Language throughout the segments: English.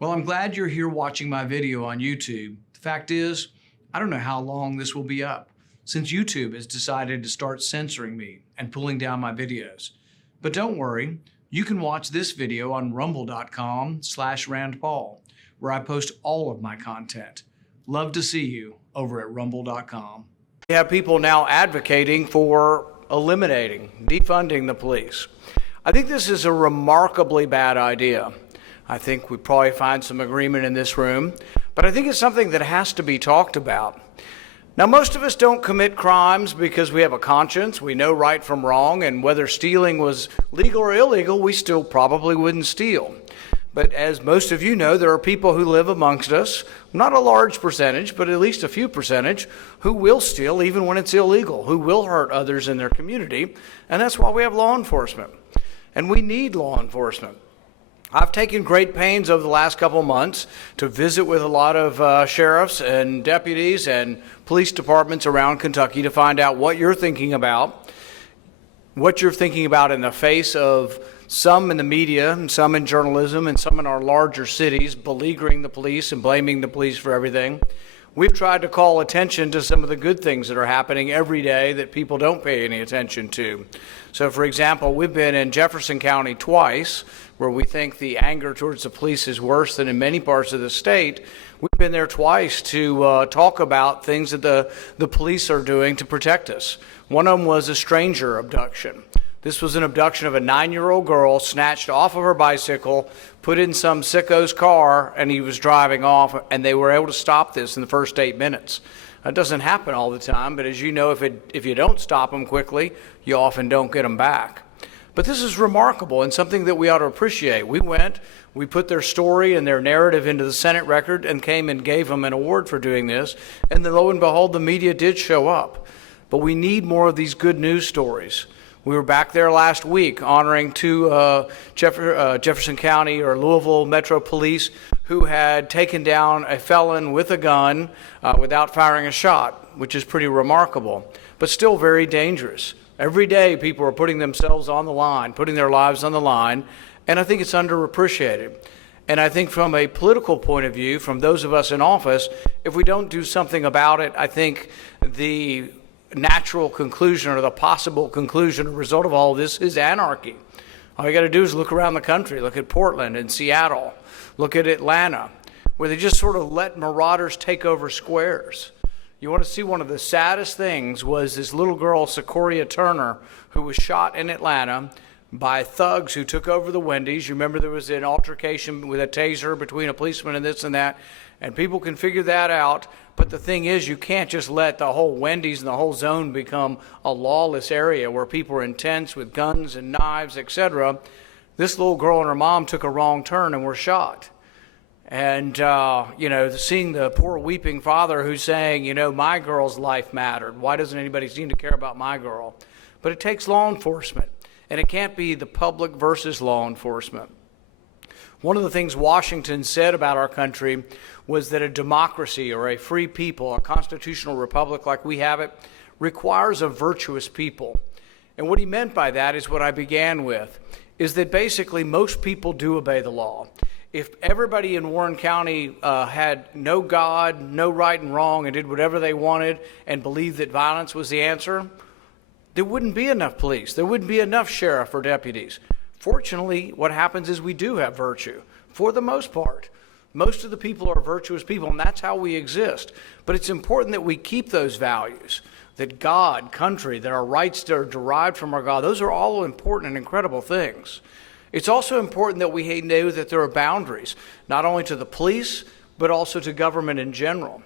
Well, I'm glad you're here watching my video on YouTube. The fact is, I don't know how long this will be up, since YouTube has decided to start censoring me and pulling down my videos. But don't worry, you can watch this video on rumble.com/randpaul, where I post all of my content. Love to see you over at rumble.com. We have people now advocating for eliminating, defunding the police. I think this is a remarkably bad idea. I think we probably find some agreement in this room, but I think it's something that has to be talked about. Now, most of us don't commit crimes because we have a conscience, we know right from wrong, and whether stealing was legal or illegal, we still probably wouldn't steal. But as most of you know, there are people who live amongst us, not a large percentage, but at least a few percentage, who will steal even when it's illegal, who will hurt others in their community, and that's why we have law enforcement. And we need law enforcement. I've taken great pains over the last couple months to visit with a lot of sheriffs and deputies and police departments around Kentucky to find out what you're thinking about in the face of some in the media and some in journalism and some in our larger cities beleaguering the police and blaming the police for everything. We've tried to call attention to some of the good things that are happening every day that people don't pay any attention to. So, for example, we've been in Jefferson County twice, where we think the anger towards the police is worse than in many parts of the state. We've been there twice to talk about things that the police are doing to protect us. One of them was a stranger abduction. This was an abduction of a 9-year-old girl snatched off of her bicycle, put in some sicko's car, and he was driving off, and they were able to stop this in the first 8 minutes. That doesn't happen all the time, but as you know, if you don't stop them quickly, you often don't get them back. But this is remarkable and something that we ought to appreciate. We put their story and their narrative into the Senate record and came and gave them an award for doing this, and then lo and behold, the media did show up. But we need more of these good news stories. We were back there last week honoring two Jefferson County or Louisville Metro Police who had taken down a felon with a gun without firing a shot, which is pretty remarkable, but still very dangerous. Every day people are putting themselves on the line, putting their lives on the line, and I think it's underappreciated. And I think from a political point of view, from those of us in office, if we don't do something about it, I think the natural conclusion or the possible conclusion or result of all of this is anarchy. All you got to do is look around the country. Look at Portland and Seattle. Look at Atlanta, where they just sort of let marauders take over squares. You want to see one of the saddest things was this little girl, Secoria Turner, who was shot in Atlanta by thugs who took over the Wendy's. You remember there was an altercation with a taser between a policeman and this and that, and people can figure that out. But the thing is, you can't just let the whole Wendy's and the whole zone become a lawless area where people are intense with guns and knives, etc. This little girl and her mom took a wrong turn and were shot. And, seeing the poor weeping father who's saying, my girl's life mattered. Why doesn't anybody seem to care about my girl? But it takes law enforcement, and it can't be the public versus law enforcement. One of the things Washington said about our country was that a democracy or a free people, a constitutional republic like we have it, requires a virtuous people. And what he meant by that is what I began with, is that basically most people do obey the law. If everybody in Warren County had no God, no right and wrong, and did whatever they wanted and believed that violence was the answer, there wouldn't be enough police. There wouldn't be enough sheriff or deputies. Fortunately, what happens is we do have virtue, for the most part. Most of the people are virtuous people, and that's how we exist. But it's important that we keep those values, that God, country, that our rights are derived from our God. Those are all important and incredible things. It's also important that we know that there are boundaries, not only to the police, but also to government in general.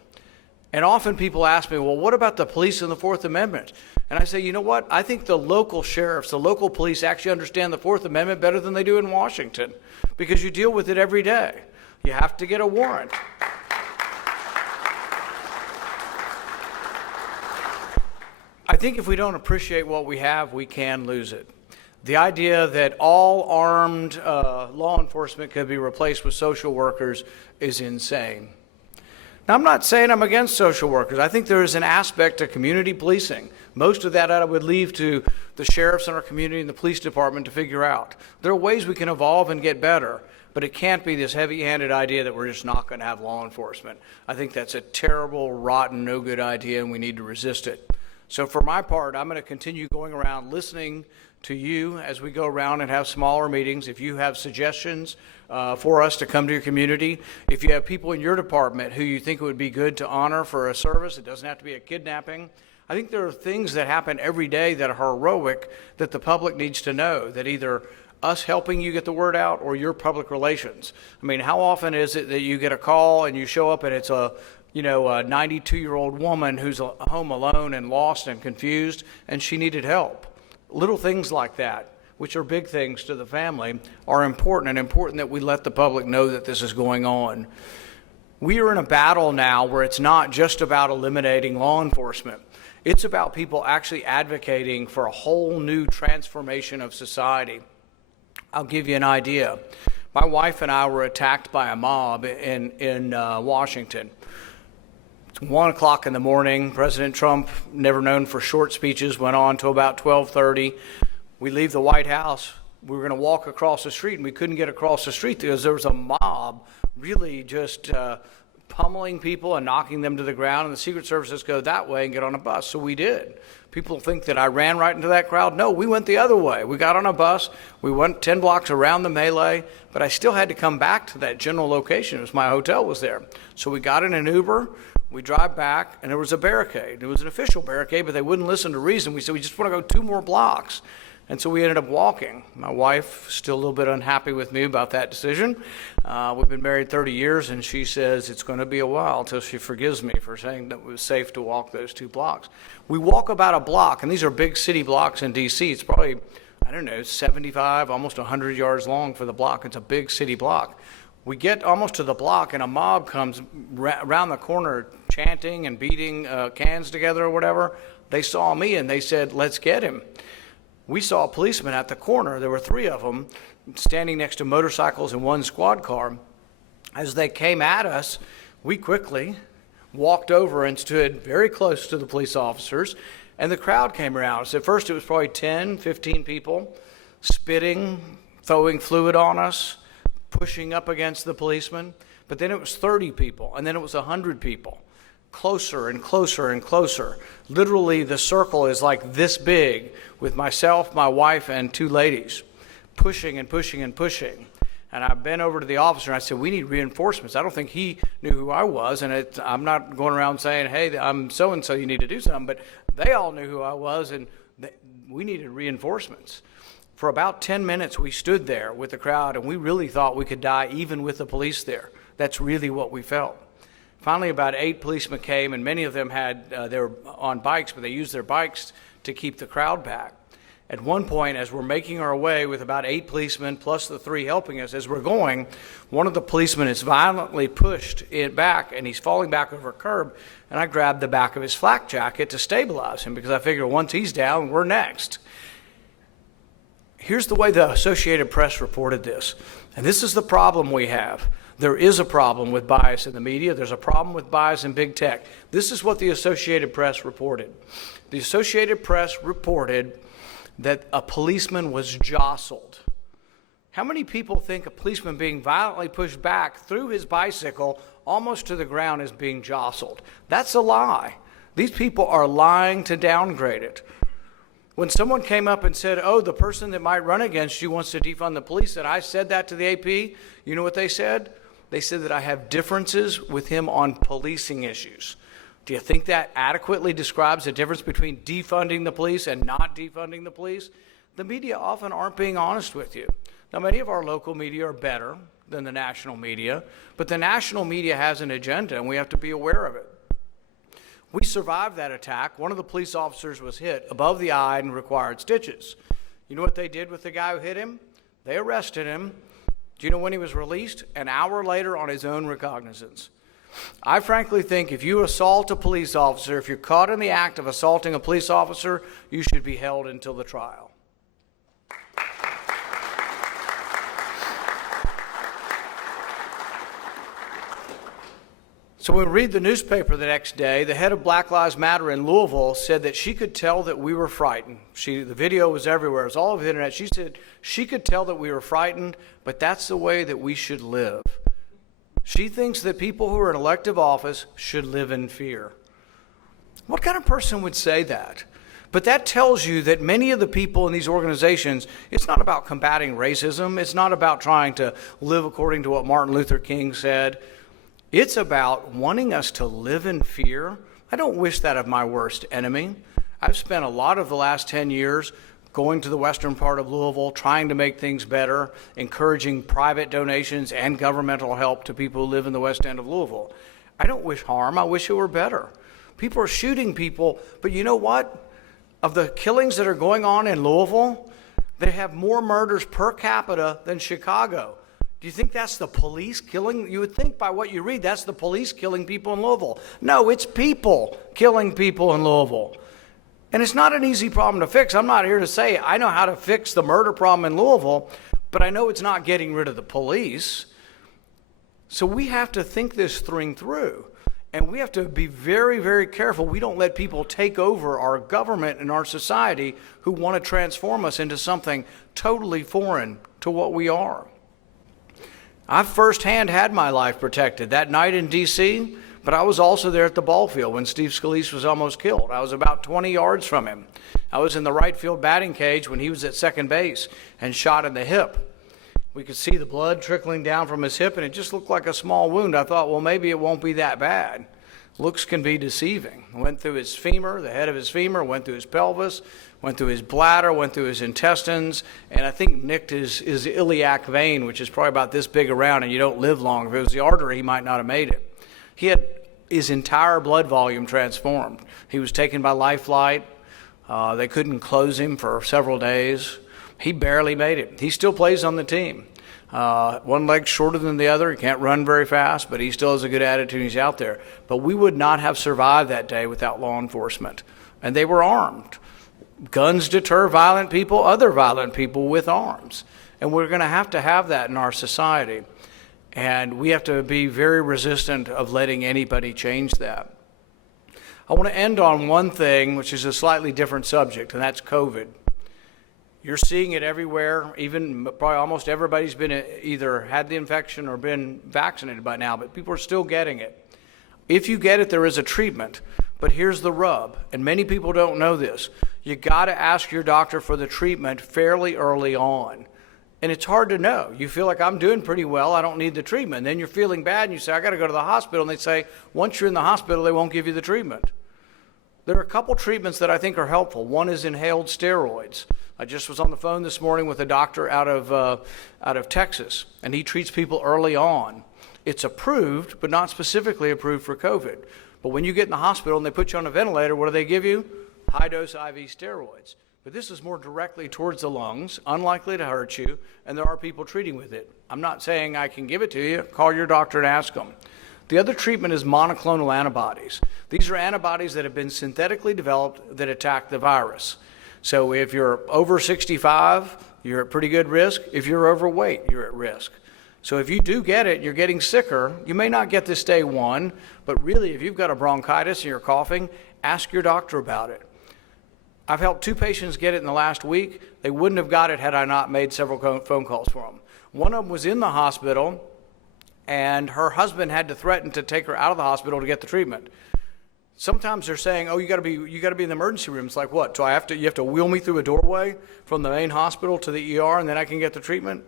And often people ask me, well, what about the police and the Fourth Amendment? And I say, you know what? I think the local sheriffs, the local police actually understand the Fourth Amendment better than they do in Washington, because you deal with it every day. You have to get a warrant. I think if we don't appreciate what we have, we can lose it. The idea that all armed law enforcement could be replaced with social workers is insane. Now, I'm not saying I'm against social workers. I think there is an aspect to community policing. Most of that I would leave to the sheriffs in our community and the police department to figure out. There are ways we can evolve and get better. but it can't be this heavy-handed idea that we're just not going to have law enforcement. I think that's a terrible, rotten, no good idea, and we need to resist it. So for my part, I'm going to continue going around listening to you as we go around and have smaller meetings. If you have suggestions for us to come to your community, if you have people in your department who you think it would be good to honor for a service, it doesn't have to be a kidnapping. I think there are things that happen every day that are heroic that the public needs to know, that either us helping you get the word out or your public relations. I mean, how often is it that you get a call and you show up and it's a 92-year-old woman who's home alone and lost and confused, and she needed help? Little things like that, which are big things to the family, are important, and important that we let the public know that this is going on. We are in a battle now where it's not just about eliminating law enforcement. It's about people actually advocating for a whole new transformation of society. I'll give you an idea. My wife and I were attacked by a mob in Washington. It's 1 o'clock in the morning. President Trump, never known for short speeches, went on till about 12:30. We leave the White House. We were going to walk across the street, and we couldn't get across the street because there was a mob really just pummeling people and knocking them to the ground, and the Secret Service says, go that way and get on a bus. So we did. People think that I ran right into that crowd. No, we went the other way. We got on a bus. We went 10 blocks around the melee, but I still had to come back to that general location. It was my hotel was there. So we got in an Uber. We drive back, and there was a barricade. It was an official barricade, but they wouldn't listen to reason. We said, we just want to go 2 more blocks. And so we ended up walking. My wife still a little bit unhappy with me about that decision. We've been married 30 years, and she says it's going to be a while until she forgives me for saying that it was safe to walk those 2 blocks. We walk about a block, and these are big city blocks in D.C. It's probably, 75, almost 100 yards long for the block. It's a big city block. We get almost to the block, and a mob comes around the corner chanting and beating cans together or whatever. They saw me, and they said, let's get him. We saw a policeman at the corner. There were 3 of them standing next to motorcycles and 1 squad car. As they came at us, we quickly walked over and stood very close to the police officers, and the crowd came around us. At first, it was probably 10, 15 people spitting, throwing fluid on us, pushing up against the policeman. But then it was 30 people, and then it was 100 people. Closer and closer and closer. Literally, the circle is like this big with myself, my wife, and 2 ladies pushing and pushing and pushing. And I bent over to the officer and I said, we need reinforcements. I don't think he knew who I was, and I'm not going around saying, hey, I'm so-and-so, you need to do something. But they all knew who I was, and we needed reinforcements. For about 10 minutes, we stood there with the crowd, and we really thought we could die even with the police there. That's really what we felt. Finally, about 8 policemen came, and many of them they were on bikes, but they used their bikes to keep the crowd back. At one point, as we're making our way with about 8 policemen plus the 3 helping us, as we're going, one of the policemen is violently pushed back, and he's falling back over a curb, and I grabbed the back of his flak jacket to stabilize him because I figured once he's down, we're next. Here's the way the Associated Press reported this, and this is the problem we have. There is a problem with bias in the media. There's a problem with bias in big tech. This is what the Associated Press reported. The Associated Press reported that a policeman was jostled. How many people think a policeman being violently pushed back through his bicycle almost to the ground is being jostled? That's a lie. These people are lying to downgrade it. When someone came up and said, oh, the person that might run against you wants to defund the police, and I said that to the AP, you know what they said? They said that I have differences with him on policing issues. Do you think that adequately describes the difference between defunding the police and not defunding the police? The media often aren't being honest with you. Now, many of our local media are better than the national media, but the national media has an agenda, and we have to be aware of it. We survived that attack. One of the police officers was hit above the eye and required stitches. You know what they did with the guy who hit him? They arrested him. Do you know when he was released? An hour later on his own recognizance. I frankly think if you assault a police officer, if you're caught in the act of assaulting a police officer, you should be held until the trial. So when we read the newspaper the next day, the head of Black Lives Matter in Louisville said that she could tell that we were frightened. The video was everywhere. It was all over the internet. She said she could tell that we were frightened, but that's the way that we should live. She thinks that people who are in elective office should live in fear. What kind of person would say that? But that tells you that many of the people in these organizations, it's not about combating racism. It's not about trying to live according to what Martin Luther King said. It's about wanting us to live in fear. I don't wish that of my worst enemy. I've spent a lot of the last 10 years going to the western part of Louisville, trying to make things better, encouraging private donations and governmental help to people who live in the west end of Louisville. I don't wish harm. I wish it were better. People are shooting people, but you know what? Of the killings that are going on in Louisville, they have more murders per capita than Chicago. Do you think that's the police killing? You would think by what you read, that's the police killing people in Louisville. No, it's people killing people in Louisville. And it's not an easy problem to fix. I'm not here to say I know how to fix the murder problem in Louisville, but I know it's not getting rid of the police. So we have to think this thing through. And we have to be very, very careful. We don't let people take over our government and our society who want to transform us into something totally foreign to what we are. I firsthand had my life protected that night in D.C., but I was also there at the ball field when Steve Scalise was almost killed. I was about 20 yards from him. I was in the right field batting cage when he was at second base and shot in the hip. We could see the blood trickling down from his hip, and it just looked like a small wound. I thought, well, maybe it won't be that bad. Looks can be deceiving. Went through his femur, the head of his femur, went through his pelvis, went through his bladder, went through his intestines, and I think nicked his iliac vein, which is probably about this big around, and you don't live long. If it was the artery, he might not have made it. He had his entire blood volume transformed. He was taken by life flight. They couldn't close him for several days. He barely made it. He still plays on the team. One leg shorter than the other. He can't run very fast, but he still has a good attitude. He's out there. But we would not have survived that day without law enforcement. And they were armed. Guns deter violent people, other violent people with arms. And we're going to have that in our society. And we have to be very resistant of letting anybody change that. I want to end on one thing, which is a slightly different subject, and that's COVID. You're seeing it everywhere. Even probably almost everybody's been either had the infection or been vaccinated by now, but people are still getting it. If you get it, there is a treatment. But here's the rub, and many people don't know this. You got to ask your doctor for the treatment fairly early on. And it's hard to know. You feel like I'm doing pretty well, I don't need the treatment. And then you're feeling bad and you say, I got to go to the hospital. And they say, once you're in the hospital, they won't give you the treatment. There are a couple treatments that I think are helpful. One is inhaled steroids. I just was on the phone this morning with a doctor out of Texas, and he treats people early on. It's approved, but not specifically approved for COVID. But when you get in the hospital and they put you on a ventilator, what do they give you? High-dose IV steroids. But this is more directly towards the lungs, unlikely to hurt you, and there are people treating with it. I'm not saying I can give it to you. Call your doctor and ask them. The other treatment is monoclonal antibodies. These are antibodies that have been synthetically developed that attack the virus. So if you're over 65, you're at pretty good risk. If you're overweight, you're at risk. So if you do get it, you're getting sicker. You may not get this day one, but really if you've got a bronchitis and you're coughing, ask your doctor about it. I've helped 2 patients get it in the last week. They wouldn't have got it had I not made several phone calls for them. One of them was in the hospital, and her husband had to threaten to take her out of the hospital to get the treatment. Sometimes they're saying, "Oh, you got to be in the emergency room." It's like, what? So you have to wheel me through a doorway from the main hospital to the ER, and then I can get the treatment?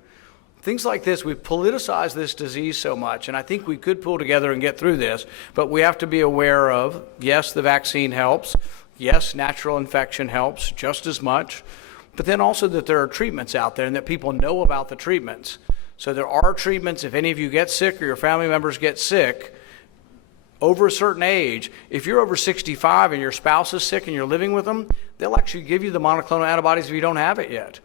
Things like this, we've politicized this disease so much, and I think we could pull together and get through this, but we have to be aware of, yes, the vaccine helps. Yes, natural infection helps just as much, but then also that there are treatments out there and that people know about the treatments. So there are treatments. If any of you get sick or your family members get sick over a certain age, if you're over 65 and your spouse is sick and you're living with them, they'll actually give you the monoclonal antibodies if you don't have it yet.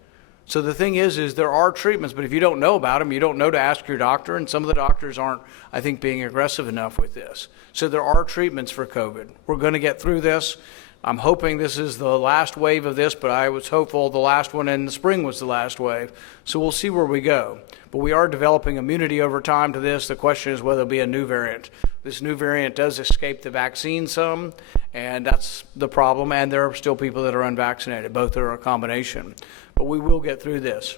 So the thing is there are treatments, but if you don't know about them, you don't know to ask your doctor, and some of the doctors aren't, I think, being aggressive enough with this. So there are treatments for COVID. We're going to get through this. I'm hoping this is the last wave of this, but I was hopeful the last one in the spring was the last wave. So we'll see where we go. But we are developing immunity over time to this. The question is whether it'll be a new variant. This new variant does escape the vaccine some, and that's the problem. And there are still people that are unvaccinated. Both are a combination. But we will get through this.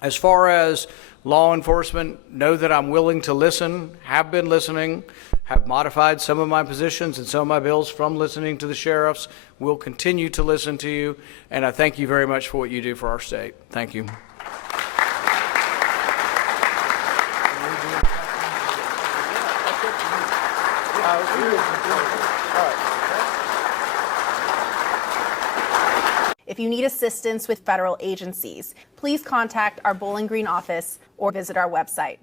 As far as law enforcement, know that I'm willing to listen, have been listening, have modified some of my positions and some of my bills from listening to the sheriffs. We'll continue to listen to you, and I thank you very much for what you do for our state. Thank you. If you need assistance with federal agencies, please contact our Bowling Green office or visit our website.